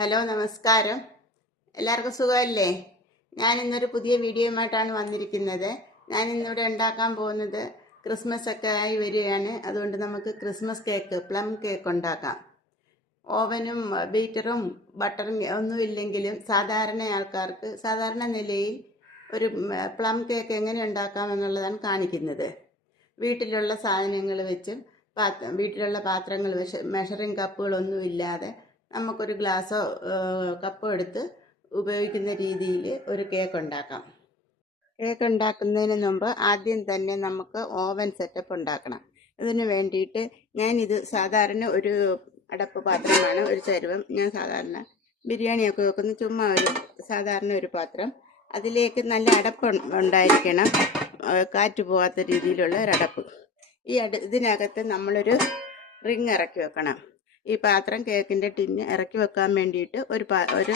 Hello, നമസ്കാരം. എല്ലാവർക്കും സുഖമല്ലേ? ഞാൻ ഇന്നൊരു പുതിയ വീഡിയോയുമായിട്ടാണ് വന്നിരിക്കുന്നത്. ഞാൻ ഇന്നിവിടെ ഉണ്ടാക്കാൻ പോകുന്നത് ക്രിസ്മസ് ഒക്കെ ആയി വരികയാണ്. അതുകൊണ്ട് നമുക്ക് ക്രിസ്മസ് കേക്ക്, പ്ലം കേക്ക് ഉണ്ടാക്കാം. ഓവനും ബീറ്ററും ബട്ടറും ഒന്നുമില്ലെങ്കിലും സാധാരണ ആൾക്കാർക്ക് സാധാരണ നിലയിൽ ഒരു പ്ലം കേക്ക് എങ്ങനെ ഉണ്ടാക്കാം എന്നുള്ളതാണ് കാണിക്കുന്നത്. വീട്ടിലുള്ള സാധനങ്ങൾ വെച്ച് വീട്ടിലുള്ള പാത്രങ്ങൾ വെച്ച് മെഷറിംഗ് കപ്പുകളൊന്നുമില്ലാതെ നമുക്കൊരു ഗ്ലാസ്സോ കപ്പോ എടുത്ത് ഉപയോഗിക്കുന്ന രീതിയിൽ ഒരു കേക്ക് ഉണ്ടാക്കാം. കേക്ക് ഉണ്ടാക്കുന്നതിന് മുമ്പ് ആദ്യം തന്നെ നമുക്ക് ഓവൻ സെറ്റപ്പ് ഉണ്ടാക്കണം. ഇതിന് വേണ്ടിയിട്ട് ഞാനിത് സാധാരണ ഒരു അടപ്പ് പാത്രമാണ്, ഒരു ചരുവം. ഞാൻ സാധാരണ ബിരിയാണിയൊക്കെ വെക്കുന്ന ചുമ്മാ ഒരു സാധാരണ ഒരു പാത്രം. അതിലേക്ക് നല്ല അടപ്പ് ഉണ്ടായിരിക്കണം, കാറ്റ് പോകാത്ത രീതിയിലുള്ള ഒരടപ്പ്. ഇതിനകത്ത് നമ്മളൊരു റിങ് ഇറക്കി വെക്കണം. ഈ പാത്രം കേക്കിൻ്റെ ടിന്ന് ഇറക്കി വെക്കാൻ വേണ്ടിയിട്ട് ഒരു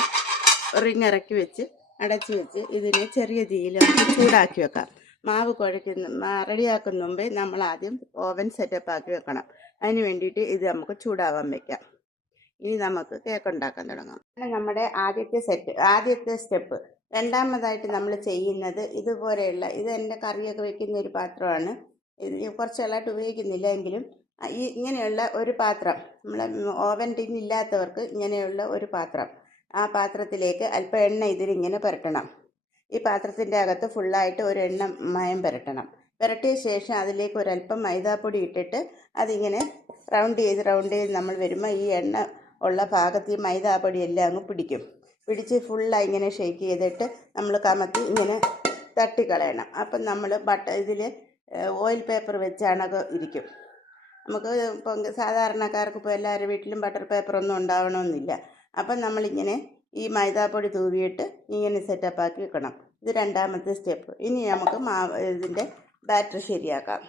റിങ് ഇറക്കി വെച്ച് അടച്ചു വെച്ച് ഇതിനെ ചെറിയ തീയിൽ ചൂടാക്കി വെക്കാം. മാവ് റെഡിയാക്കുന്ന മുമ്പേ നമ്മൾ ആദ്യം ഓവൻ സെറ്റപ്പ് ആക്കി വെക്കണം. അതിന് വേണ്ടിയിട്ട് ഇത് നമുക്ക് ചൂടാവാൻ വെക്കാം. ഇനി നമുക്ക് കേക്ക് ഉണ്ടാക്കാൻ തുടങ്ങാം. നമ്മുടെ ആദ്യത്തെ സ്റ്റെപ്പ്. രണ്ടാമതായിട്ട് നമ്മൾ ചെയ്യുന്നത് ഇതുപോലെയുള്ള ഇത് എൻ്റെ കറിയൊക്കെ വെക്കുന്ന ഒരു പാത്രമാണ്. ഇത് കുറച്ച് നാളായിട്ട് ഉപയോഗിക്കുന്നില്ല എങ്കിലും ഇങ്ങനെയുള്ള ഒരു പാത്രം, നമ്മളെ ഓവൻ ടിൻ ഇല്ലാത്തവർക്ക് ഇങ്ങനെയുള്ള ഒരു പാത്രം. ആ പാത്രത്തിലേക്ക് അല്പം എണ്ണ ഇതിലിങ്ങനെ പുരട്ടണം. ഈ പാത്രത്തിൻ്റെ അകത്ത് ഫുള്ളായിട്ട് ഒരു എണ്ണ മയം പുരട്ടണം. പുരട്ടിയ ശേഷം അതിലേക്ക് ഒരല്പം മൈദാപ്പൊടി ഇട്ടിട്ട് അതിങ്ങനെ റൗണ്ട് ചെയ്ത് നമ്മൾ വരുമ്പോൾ ഈ എണ്ണ ഉള്ള ഭാഗത്ത് ഈ മൈദാപ്പൊടി എല്ലാം അങ്ങ് പിടിച്ച് ഫുള്ളായി ഇങ്ങനെ ഷേക്ക് ചെയ്തിട്ട് നമ്മൾ കമത്തി ഇങ്ങനെ തട്ടിക്കളയണം. അപ്പം നമ്മൾ ഇതിൽ ഓയിൽ പേപ്പർ വെച്ചാണൊക്കെ ഇരിക്കും. നമുക്ക് ഇപ്പം സാധാരണക്കാർക്ക് ഇപ്പോൾ എല്ലാവരുടെ വീട്ടിലും ബട്ടർ പേപ്പറൊന്നും ഉണ്ടാവണമെന്നില്ല. അപ്പം നമ്മളിങ്ങനെ ഈ മൈദാപ്പൊടി തൂവിയിട്ട് ഇങ്ങനെ സെറ്റപ്പാക്കി വെക്കണം. ഇത് രണ്ടാമത്തെ സ്റ്റെപ്പ്. ഇനി നമുക്ക് ഇതിൻ്റെ ബാറ്റർ ശരിയാക്കാം.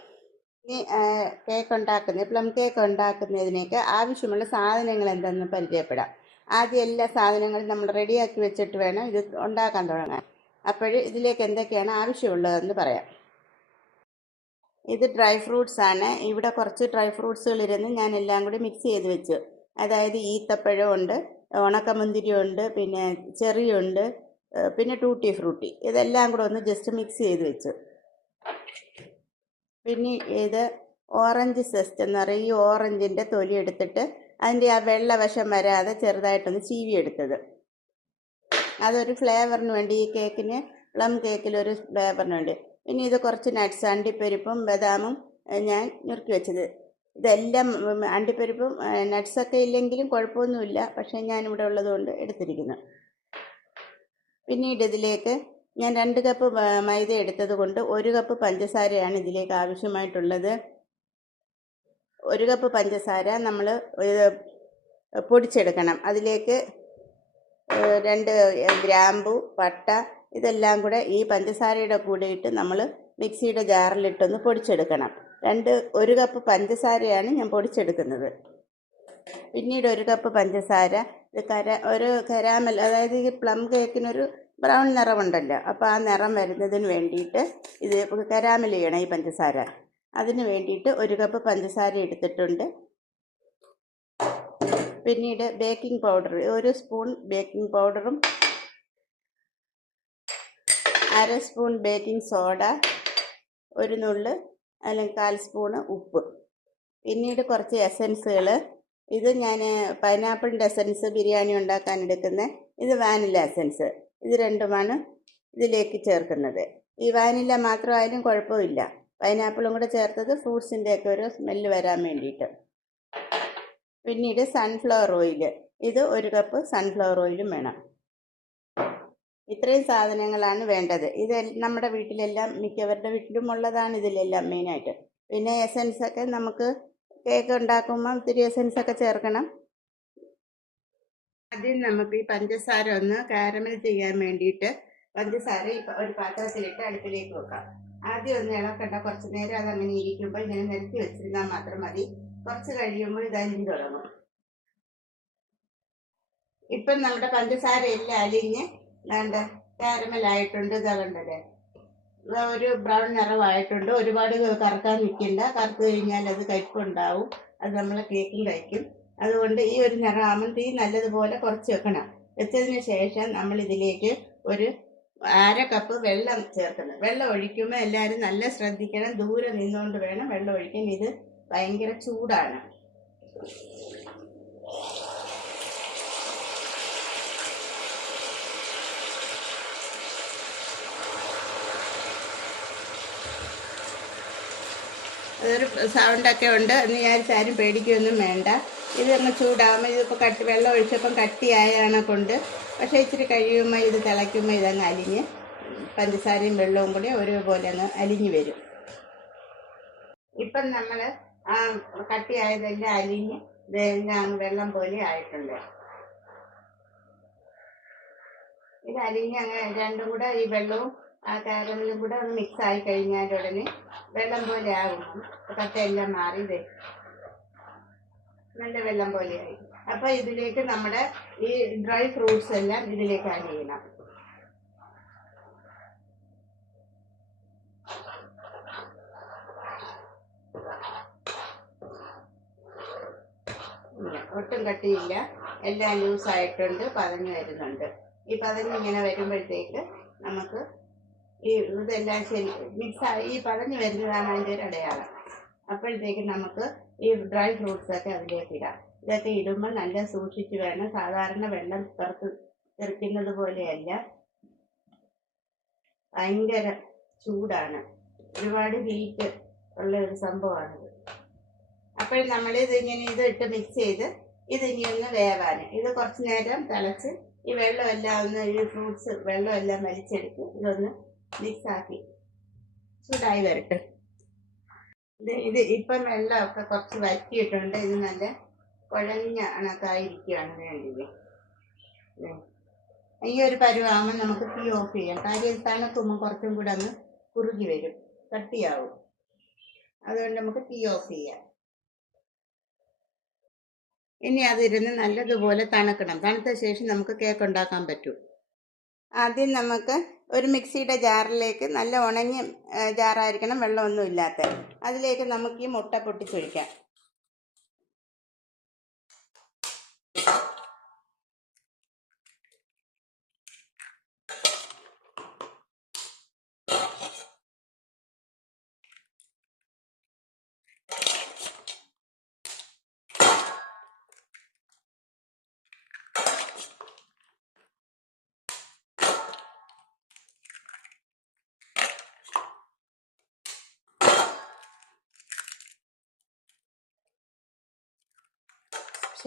ഇനി പ്ലം കേക്ക് ഉണ്ടാക്കുന്നതിനേക്ക് ആവശ്യമുള്ള സാധനങ്ങൾ എന്തെന്ന് പരിചയപ്പെടാം. ആദ്യം എല്ലാ സാധനങ്ങളും നമ്മൾ റെഡിയാക്കി വെച്ചിട്ട് വേണം ഇത് ഉണ്ടാക്കാൻ തുടങ്ങാൻ. അപ്പോൾ ഇതിലേക്ക് എന്തൊക്കെയാണ് ആവശ്യമുള്ളതെന്ന് പറയാം. ഇത് ഡ്രൈ ഫ്രൂട്ട്സ് ആണ്. ഇവിടെ കുറച്ച് ഡ്രൈ ഫ്രൂട്ട്സുകൾ ഇരുന്ന് ഞാൻ എല്ലാം കൂടി മിക്സ് ചെയ്ത് വെച്ചു. അതായത് ഈത്തപ്പഴമുണ്ട്, ഉണക്കമുന്തിരിയുണ്ട്, പിന്നെ ചെറിയുണ്ട്, പിന്നെ ടൂട്ടി ഫ്രൂട്ടി. ഇതെല്ലാം കൂടെ ഒന്ന് ജസ്റ്റ് മിക്സ് ചെയ്ത് വെച്ചു. പിന്നെ ഇത് ഓറഞ്ച് സെസ്റ്റ് എന്ന് പറയും. ഈ ഓറഞ്ചിൻ്റെ തൊലി എടുത്തിട്ട് അതിൻ്റെ ആ വെള്ളവശം വരാതെ ചെറുതായിട്ടൊന്ന് ചീവിയെടുത്തത്. അതൊരു ഫ്ലേവറിന് വേണ്ടി, ഈ കേക്കിന് പ്ലം കേക്കിലൊരു ഫ്ലേവറിന് വേണ്ടി. പിന്നെ ഇത് കുറച്ച് നട്ട്സ്, അണ്ടിപ്പരിപ്പും ബദാമും ഞാൻ ഞുറുക്കി വെച്ചത്. ഇതെല്ലാം അണ്ടിപ്പരിപ്പും നട്ട്സൊക്കെ ഇല്ലെങ്കിലും കുഴപ്പമൊന്നുമില്ല, പക്ഷേ ഞാനിവിടെ ഉള്ളതുകൊണ്ട് എടുത്തിരിക്കുന്നു. പിന്നീട് ഇതിലേക്ക് ഞാൻ 2 കപ്പ് മൈദ എടുത്തത് കൊണ്ട് 1 കപ്പ് പഞ്ചസാരയാണ് ഇതിലേക്ക് ആവശ്യമായിട്ടുള്ളത്. 1 കപ്പ് പഞ്ചസാര നമ്മൾ പൊടിച്ചെടുക്കണം. അതിലേക്ക് 2 ഗ്രാമ്പു, പട്ട, ഇതെല്ലാം കൂടെ ഈ പഞ്ചസാരയുടെ കൂടെ ഇട്ട് നമ്മൾ മിക്സിയുടെ ജാറിലിട്ടൊന്ന് പൊടിച്ചെടുക്കണം. 1 കപ്പ് പഞ്ചസാരയാണ് ഞാൻ പൊടിച്ചെടുക്കുന്നത്. പിന്നീട് 1 കപ്പ് പഞ്ചസാര, ഇത് ഒരു കരാമൽ, അതായത് ഈ പ്ലം കേക്കിനൊരു ബ്രൗൺ നിറമുണ്ടല്ലോ, അപ്പോൾ ആ നിറം വരുന്നതിന് വേണ്ടിയിട്ട് ഇത് കരാമൽ ചെയ്യണം ഈ പഞ്ചസാര. അതിന് വേണ്ടിയിട്ട് 1 കപ്പ് പഞ്ചസാര എടുത്തിട്ടുണ്ട്. പിന്നീട് ബേക്കിംഗ് പൗഡർ, 1 സ്പൂൺ ബേക്കിംഗ് പൗഡറും 1/2 സ്പൂൺ ബേക്കിംഗ് സോഡ, 1 നുള്ള് അല്ലെങ്കിൽ 1/4 സ്പൂണ് ഉപ്പ്. പിന്നീട് കുറച്ച് എസൻസുകൾ. ഇത് ഞാൻ പൈനാപ്പിളിൻ്റെ എസൻസ് ബിരിയാണി ഉണ്ടാക്കാൻ എടുക്കുന്ന, ഇത് വാനില എസൻസ്. ഇത് രണ്ടുമാണ് ഇതിലേക്ക് ചേർക്കുന്നത്. ഈ വാനില മാത്രമായാലും കുഴപ്പമില്ല, പൈനാപ്പിളും കൂടെ ചേർത്തത് ഫ്രൂട്ട്സിൻ്റെയൊക്കെ ഒരു സ്മെല്ല് വരാൻ വേണ്ടിയിട്ട്. പിന്നീട് സൺഫ്ലവർ ഓയിൽ, ഇത് 1 കപ്പ് സൺഫ്ലവർ ഓയിലും വേണം. ഇത്രയും സാധനങ്ങളാണ് വേണ്ടത്. ഇത് നമ്മുടെ വീട്ടിലെല്ലാം, മിക്കവരുടെ വീട്ടിലും ഉള്ളതാണ് ഇതിലെല്ലാം മെയിനായിട്ട്. പിന്നെ എസൻസൊക്കെ നമുക്ക് കേക്ക് ഉണ്ടാക്കുമ്പോൾ ഇത്തിരി എസൻസൊക്കെ ചേർക്കണം. ആദ്യം നമുക്ക് ഈ പഞ്ചസാര ഒന്ന് കാരമൽ ചെയ്യാൻ വേണ്ടിയിട്ട് പഞ്ചസാര ഒരു പാത്രത്തിലിട്ട് അടുപ്പിലേക്ക് വെക്കാം. ആദ്യം ഒന്ന് ഇളക്കണ്ട, കുറച്ച് നേരം അതങ്ങനെ ഇരിക്കുമ്പോൾ ഇങ്ങനെ നിരത്തി വെച്ചിരുന്നാൽ മാത്രം മതി. കുറച്ച് കഴിയുമ്പോൾ ഇത് അലിഞ്ഞു തുടങ്ങും. ഇപ്പം നമ്മുടെ പഞ്ചസാര എല്ലാം അലിഞ്ഞ് വേണ്ട കാരമലായിട്ടുണ്ട്. ഇതാ കണ്ടല്ലേ, ഒരു ബ്രൗൺ നിറമായിട്ടുണ്ട്. ഒരുപാട് കറക്കാൻ നിൽക്കില്ല, കറുത്ത് കഴിഞ്ഞാൽ അത് കയ്പുണ്ടാവും, അത് നമ്മളെ കേക്കിൽ കഴിക്കും. അതുകൊണ്ട് ഈ ഒരു നിറമാകുമ്പോൾ തീ നല്ലതുപോലെ കുറച്ച് വെക്കണം. വെച്ചതിന് ശേഷം നമ്മൾ ഇതിലേക്ക് ഒരു 1/2 കപ്പ് വെള്ളം ചേർക്കണം. വെള്ളം ഒഴിക്കുമ്പോൾ എല്ലാവരും നല്ല ശ്രദ്ധിക്കണം. ദൂരെ നിന്നുകൊണ്ട് വേണം വെള്ളം ഒഴിക്കാൻ. ഇത് ഭയങ്കര ചൂടാണ്. അതൊരു സൗണ്ടൊക്കെ ഉണ്ട് എന്ന് വിചാരിച്ചാരും പേടിക്കുകയൊന്നും വേണ്ട. ഇതങ്ങ് ചൂടാകുമ്പോൾ ഇതിപ്പോൾ വെള്ളം ഒഴിച്ചപ്പം കട്ടിയായാണ് കൊണ്ട്, പക്ഷേ ഇച്ചിരി കഴിയുമ്പോൾ ഇത് തിളയ്ക്കുമ്പോൾ ഇതങ്ങ് അലിഞ്ഞ് പഞ്ചസാരയും വെള്ളവും കൂടി ഒരുപോലെ അങ്ങ് അലിഞ്ഞ് വരും. ഇപ്പം നമ്മൾ ആ കട്ടിയായതെല്ലാം അലിഞ്ഞ് ഇതെല്ലാം അങ്ങ് വെള്ളം പോലെ ആയിട്ടുണ്ട്. ഇത് അലിഞ്ഞ് അങ്ങ് രണ്ടും കൂടെ ഈ വെള്ളവും ആ കാരമലും കൂടെ ഒന്ന് മിക്സ് ആയി കഴിഞ്ഞാൽ ഉടനെ വെള്ളം പോലെ ആകും. കട്ടയെല്ലാം മാറി നല്ല വെള്ളം പോലെയായി. അപ്പൊ ഇതിലേക്ക് നമ്മുടെ ഈ ഡ്രൈ ഫ്രൂട്ട്സ് എല്ലാം ഇതിലേക്ക് ആഡ് ചെയ്യണം. ഒട്ടും കട്ടിയില്ല, എല്ലാം ലൂസായിട്ടുണ്ട്, പതഞ്ഞ് വരുന്നുണ്ട്. ഈ പതഞ്ഞ് ഇങ്ങനെ വരുമ്പോഴത്തേക്ക് നമുക്ക് ഈ ഇതെല്ലാം ശരി മിക്സായി ഈ പതഞ്ഞ് വരുന്നതാണ് അതിൻ്റെ ഒരു അടയാളം. അപ്പോഴത്തേക്ക് നമുക്ക് ഈ ഡ്രൈ ഫ്രൂട്ട്സ് ഒക്കെ അതിലേക്ക് ഇടാം. ഇതൊക്കെ ഇടുമ്പോൾ നല്ല സൂക്ഷിച്ച് വേണം. സാധാരണ വെള്ളം തെറിക്കുന്നത് പോലെയല്ല, ഭയങ്കര ചൂടാണ്, ഒരുപാട് ഹീറ്റ് ഉള്ള ഒരു സംഭവമാണിത്. അപ്പോൾ നമ്മളിത് ഇട്ട് മിക്സ് ചെയ്ത് ഇതിനി ഒന്ന് വേവാൻ ഇത് കുറച്ച് നേരം തിളച്ച് ഈ വെള്ളമെല്ലാം ഒന്ന് ഈ ഫ്രൂട്ട്സ് വെള്ളമെല്ലാം വലിച്ചെടുത്ത് ഇതൊന്ന് മിക്സാക്കി ചൂടായി വരട്ടെ. ഇത് ഇപ്പം വെള്ളമൊക്കെ കുറച്ച് വറ്റിയിട്ടുണ്ട്. ഇത് നല്ല കുഴഞ്ഞ കണക്കായിരിക്കുകയാണ് വേണ്ടത്. ഈ ഒരു പരുവാകുമ്പോൾ നമുക്ക് തീ ഓഫ് ചെയ്യാം. കാര്യം തണുക്കുമ്പോൾ കുറച്ചും കൂടെ അങ്ങ് കുറുകി വരും, കട്ടിയാവും. അതുകൊണ്ട് നമുക്ക് തീ ഓഫ് ചെയ്യാം. ഇനി അതിരുന്ന് നല്ലതുപോലെ തണുക്കണം. തണുത്ത ശേഷം നമുക്ക് കേക്ക് ഉണ്ടാക്കാൻ പറ്റും. ആദ്യം നമുക്ക് ഒരു മിക്സിയുടെ ജാറിലേക്ക്, നല്ല ഉണങ്ങിയ ജാറായിരിക്കണം, വെള്ളമൊന്നും ഇല്ലാത്ത, അതിലേക്ക് നമുക്ക് ഈ മുട്ട പൊട്ടിച്ചൊഴിക്കാം.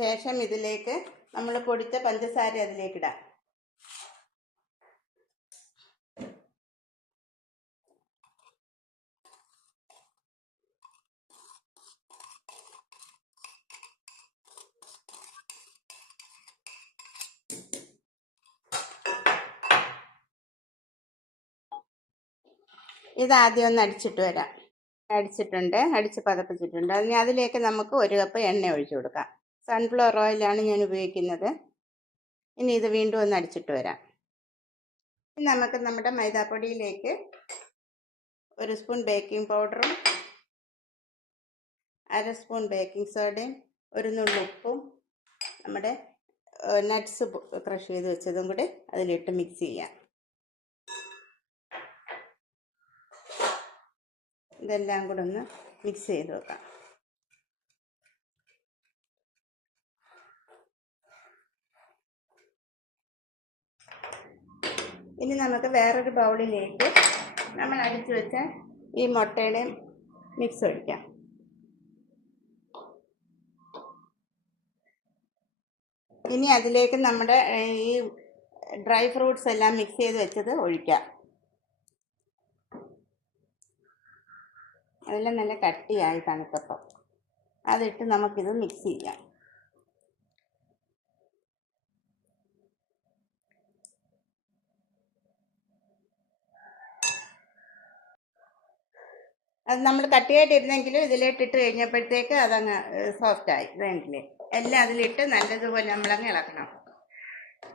ശേഷം ഇതിലേക്ക് നമ്മൾ പൊടിച്ച പഞ്ചസാര അതിലേക്ക് ഇടാം. ഇതാദ്യം ഒന്ന് അടിച്ചിട്ട് വരാം. അടിച്ച് പതപ്പിച്ചിട്ടുണ്ട്. അതിലേക്ക് നമുക്ക് 1 കപ്പ് എണ്ണ ഒഴിച്ചു കൊടുക്കാം. സൺഫ്ലവർ ഓയിലാണ് ഞാൻ ഉപയോഗിക്കുന്നത്. ഇനി ഇത് വീണ്ടും ഒന്ന് അടിച്ചിട്ട് വരാം. ഇനി നമുക്ക് നമ്മുടെ മൈദാപ്പൊടിയിലേക്ക് 1 സ്പൂൺ ബേക്കിംഗ് പൗഡറും 1/2 സ്പൂൺ ബേക്കിംഗ് സോഡയും 1 നുള്ളു ഉപ്പും നമ്മുടെ നട്ട്സ് ക്രഷ് ചെയ്ത് വെച്ചതും കൂടി അതിലിട്ട് മിക്സ് ചെയ്യാം. ഇതെല്ലാം കൂടെ ഒന്ന് മിക്സ് ചെയ്ത് വെക്കാം. ഇനി നമുക്ക് വേറൊരു ബൗളിലേക്ക് നമ്മൾ അടിച്ചു വെച്ച ഈ മുട്ടയുടെയും മിക്സ് ഒഴിക്കാം. ഇനി അതിലേക്ക് നമ്മുടെ ഈ ഡ്രൈ ഫ്രൂട്ട്സ് എല്ലാം മിക്സ് ചെയ്ത് വെച്ചത് ഒഴിക്കാം. അതെല്ലാം നല്ല കട്ടിയായി തണുത്തപ്പം അതിട്ട് നമുക്കിത് മിക്സ് ചെയ്യാം. അത് നമ്മൾ കട്ടിയായിട്ടിരുന്നെങ്കിലും ഇതിലിട്ടിട്ട് കഴിഞ്ഞപ്പോഴത്തേക്ക് അതങ്ങ് സോഫ്റ്റായി. വേണ്ടില്ലേ എല്ലാം അതിലിട്ട് നല്ലതുപോലെ നമ്മളങ്ങ് ഇളക്കണം.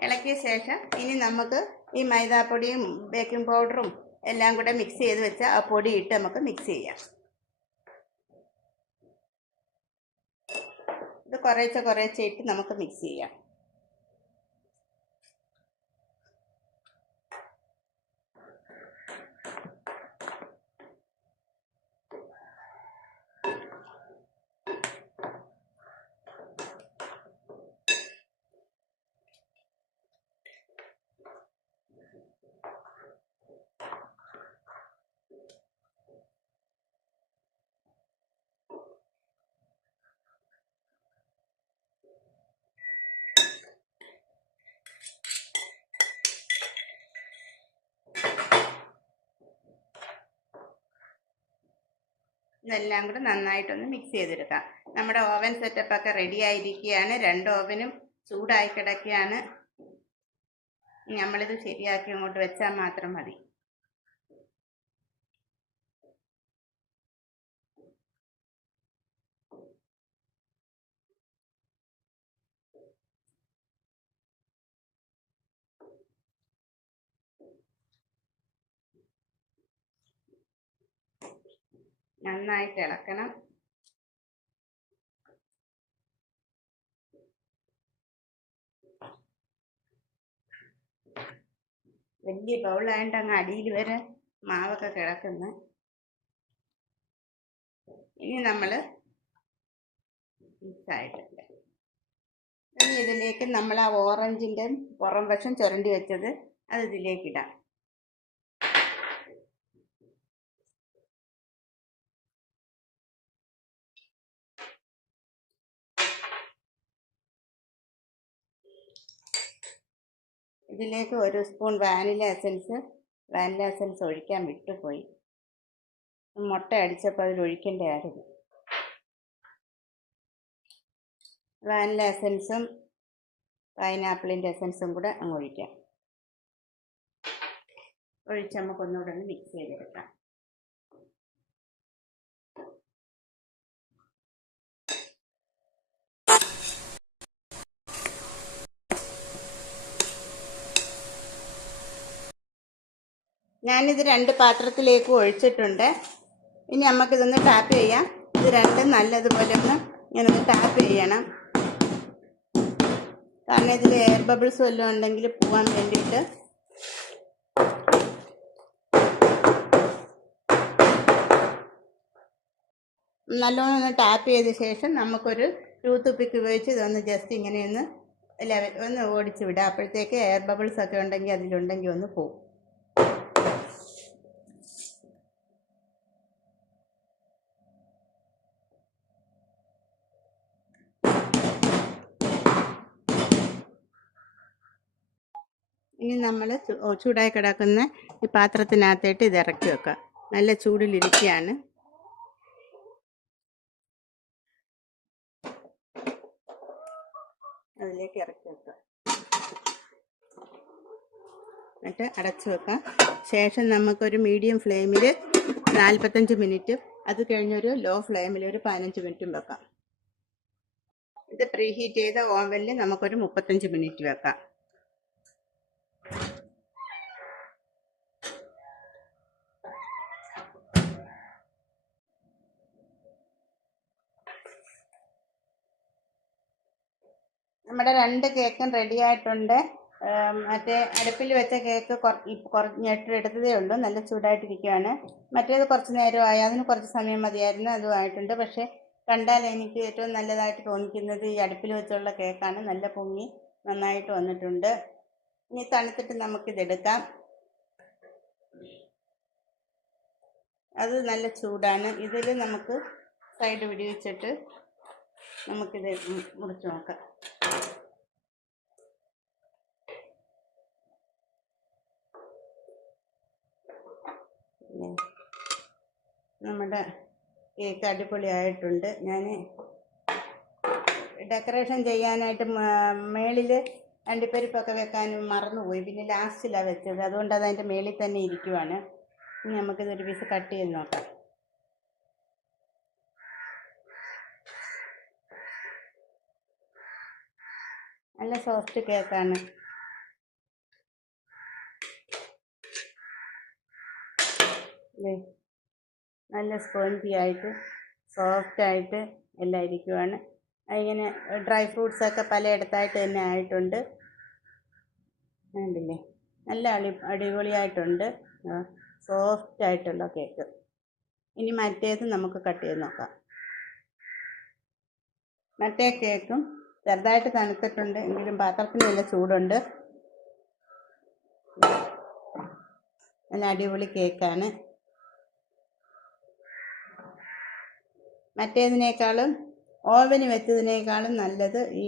ഇളക്കിയ ശേഷം ഇനി നമുക്ക് ഈ മൈദാപ്പൊടിയും ബേക്കിംഗ് പൗഡറും എല്ലാം കൂടെ മിക്സ് ചെയ്ത് വെച്ച ആ പൊടി ഇട്ട് നമുക്ക് മിക്സ് ചെയ്യാം. ഇത് കുറേശ്ശെ കുറേശ്ശെ ഇട്ട് നമുക്ക് മിക്സ് ചെയ്യാം. ഇതെല്ലാം കൂടെ നന്നായിട്ടൊന്ന് മിക്സ് ചെയ്തെടുക്കാം. നമ്മുടെ ഓവൻ സെറ്റപ്പൊക്കെ റെഡി ആയിരിക്കുകയാണ്. 2 ഓവനും ചൂടായി കിടക്കുകയാണ്. നമ്മളിത് ശരിയാക്കി അങ്ങോട്ട് വെച്ചാൽ മാത്രം മതി. നന്നായിട്ട് ഇളക്കണം. വലിയ ബൗളായിട്ട് അങ്ങ് അടിയിൽ വരെ മാവൊക്കെ കിടക്കുന്നു. ഇനി നമ്മൾ മിക്സായിട്ടുണ്ട്. ഇനി ഇതിലേക്ക് നമ്മൾ ആ ഓറഞ്ചിൻ്റെ പുറം വശം ചുരണ്ടി വെച്ചത് അത് ഇതിലേക്ക് ഇടാം. ഇതിലേക്ക് 1 സ്പൂൺ വാനില എസൻസ് ഒഴിക്കാൻ വിട്ടുപോയി. മുട്ട അടിച്ചപ്പോൾ അതിൽ ഒഴിക്കേണ്ടതായിരുന്നു. വാനില എസൻസും പൈനാപ്പിളിൻ്റെ എസൻസും കൂടെ അങ്ങ് ഒഴിക്കാം. ഒഴിച്ച് നമുക്കൊന്നുകൂടെ ഒന്ന് മിക്സ് ചെയ്തെടുക്കാം. ഞാനിത് 2 പാത്രത്തിലേക്ക് ഒഴിച്ചിട്ടുണ്ട്. ഇനി നമുക്കിതൊന്ന് ടാപ്പ് ചെയ്യാം. ഇത് രണ്ടും നല്ലതുപോലെ ഒന്ന് ഇങ്ങനെ ടാപ്പ് ചെയ്യണം. കാരണം ഇതിൽ എയർ ബബിൾസ് വല്ലതും ഉണ്ടെങ്കിൽ പോകാൻ വേണ്ടിയിട്ട്. നല്ലോണം ഒന്ന് ടാപ്പ് ചെയ്ത ശേഷം നമുക്കൊരു ടൂത്ത് പിക്ക് ഉപയോഗിച്ച് ഇതൊന്ന് ജസ്റ്റ് ഇങ്ങനെ ഒന്ന് ഓടിച്ച് വിടാം. അപ്പോഴത്തേക്ക് എയർ ബബിൾസ് ഒക്കെ ഉണ്ടെങ്കിൽ അതിലുണ്ടെങ്കിൽ ഒന്ന് പോകും. ഇനി നമ്മൾ ചൂടായി കിടക്കുന്ന ഈ പാത്രത്തിനകത്തേട്ട് ഇത് ഇറക്കി വെക്കാം. നല്ല ചൂടിലിരിക്കുകയാണ്. അതിലേക്ക് ഇറക്കി വെക്കാം. എന്നിട്ട് അടച്ചു വെക്കാം. ശേഷം നമുക്കൊരു മീഡിയം ഫ്ലെയിമിൽ 45 മിനിറ്റ്, അത് കഴിഞ്ഞൊരു ലോ ഫ്ലെയിമിൽ ഒരു 15 മിനിറ്റും വെക്കാം. ഇത് പ്രീഹീറ്റ് ചെയ്ത ഓവനിൽ നമുക്കൊരു 35 മിനിറ്റ് വെക്കാം. നമ്മുടെ 2 കേക്കും റെഡി ആയിട്ടുണ്ട്. മറ്റേ അടുപ്പിൽ വെച്ച കേക്ക് കുറഞ്ഞിട്ടെടുത്തതേ ഉള്ളൂ. നല്ല ചൂടായിട്ടിരിക്കുകയാണ്. മറ്റേത് കുറച്ച് നേരമായി, അതിന് കുറച്ച് സമയം മതിയായിരുന്നു. അതും ആയിട്ടുണ്ട്. പക്ഷേ കണ്ടാൽ എനിക്ക് ഏറ്റവും നല്ലതായിട്ട് തോന്നിക്കുന്നത് ഈ അടുപ്പിൽ വെച്ചുള്ള കേക്കാണ്. നല്ല പൊങ്ങി നന്നായിട്ട് വന്നിട്ടുണ്ട്. ഇനി തണുത്തിട്ട് നമുക്കിതെടുക്കാം. അത് നല്ല ചൂടാണ്. ഇതിൽ നമുക്ക് സൈഡ് വിടിവിച്ചിട്ട് നമുക്കിത് മുറിച്ച് നോക്കാം. നമ്മുടെ കേക്ക് അടിപൊളിയായിട്ടുണ്ട്. ഞാൻ ഡെക്കറേഷൻ ചെയ്യാനായിട്ട് മേളിൽ അണ്ടിപ്പരിപ്പൊക്കെ വെക്കാനും മറന്നുപോയി. പിന്നെ ലാസ്റ്റിലാണ് വെച്ചത്. അതുകൊണ്ട് അത് അതിൻ്റെ മേളിൽ തന്നെ ഇരിക്കുവാണ്. ഇനി നമുക്കിതൊരു പീസ് കട്ട് ചെയ്ത് നോക്കാം. നല്ല സോഫ്റ്റ് കേക്കാണ്. നല്ല സ്പോഞ്ചി ആയിട്ട് സോഫ്റ്റായിട്ട് എല്ലാം ഇരിക്കുവാണ്. ഇങ്ങനെ ഡ്രൈ ഫ്രൂട്ട്സൊക്കെ പലയിടത്തായിട്ട് തന്നെ ആയിട്ടുണ്ട്. കണ്ടില്ലേ, നല്ല അടിപൊളിയായിട്ടുണ്ട്. സോഫ്റ്റ് ആയിട്ടുള്ള കേക്ക്. ഇനി മറ്റേത് നമുക്ക് കട്ട് ചെയ്ത് നോക്കാം. മറ്റേ കേക്കും ചെറുതായിട്ട് തണുത്തിട്ടുണ്ട്, എങ്കിലും പാത്രത്തിന് നല്ല ചൂടുണ്ട്. നല്ല അടിപൊളി കേക്കാണ്. മറ്റേതിനേക്കാളും ഓവന് വെച്ചതിനേക്കാളും നല്ലത് ഈ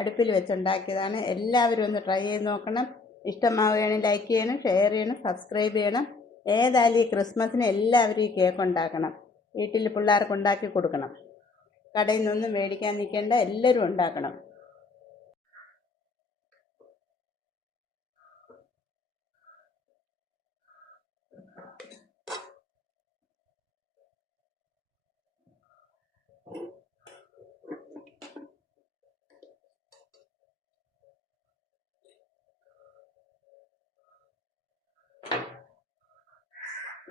അടുപ്പിൽ വെച്ചുണ്ടാക്കിയതാണ്. എല്ലാവരും ഒന്ന് ട്രൈ ചെയ്ത് നോക്കണം. ഇഷ്ടമാവുകയാണെങ്കിൽ ലൈക്ക് ചെയ്യണം, ഷെയർ ചെയ്യണം, സബ്സ്ക്രൈബ് ചെയ്യണം. ഏതായാലും ഈ ക്രിസ്മസിന് എല്ലാവരും ഈ കേക്ക് ഉണ്ടാക്കണം. വീട്ടിൽ പിള്ളേർക്ക് ഉണ്ടാക്കി കൊടുക്കണം. കടയിൽ നിന്നൊന്നും മേടിക്കാൻ നിൽക്കേണ്ട, എല്ലാവരും ഉണ്ടാക്കണം.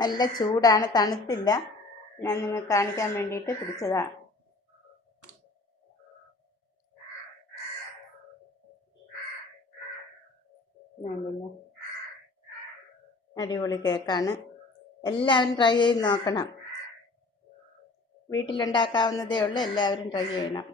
നല്ല ചൂടാണ്, തണുത്തില്ല. ഞാൻ നിങ്ങൾക്ക് കാണിക്കാൻ വേണ്ടിയിട്ട് പിടിച്ചതാണ്. അടിപൊളി കേക്കാണ്. എല്ലാവരും ട്രൈ ചെയ്ത് നോക്കണം. വീട്ടിലുണ്ടാക്കാവുന്നതേ ഉള്ളൂ. എല്ലാവരും ട്രൈ ചെയ്യണം.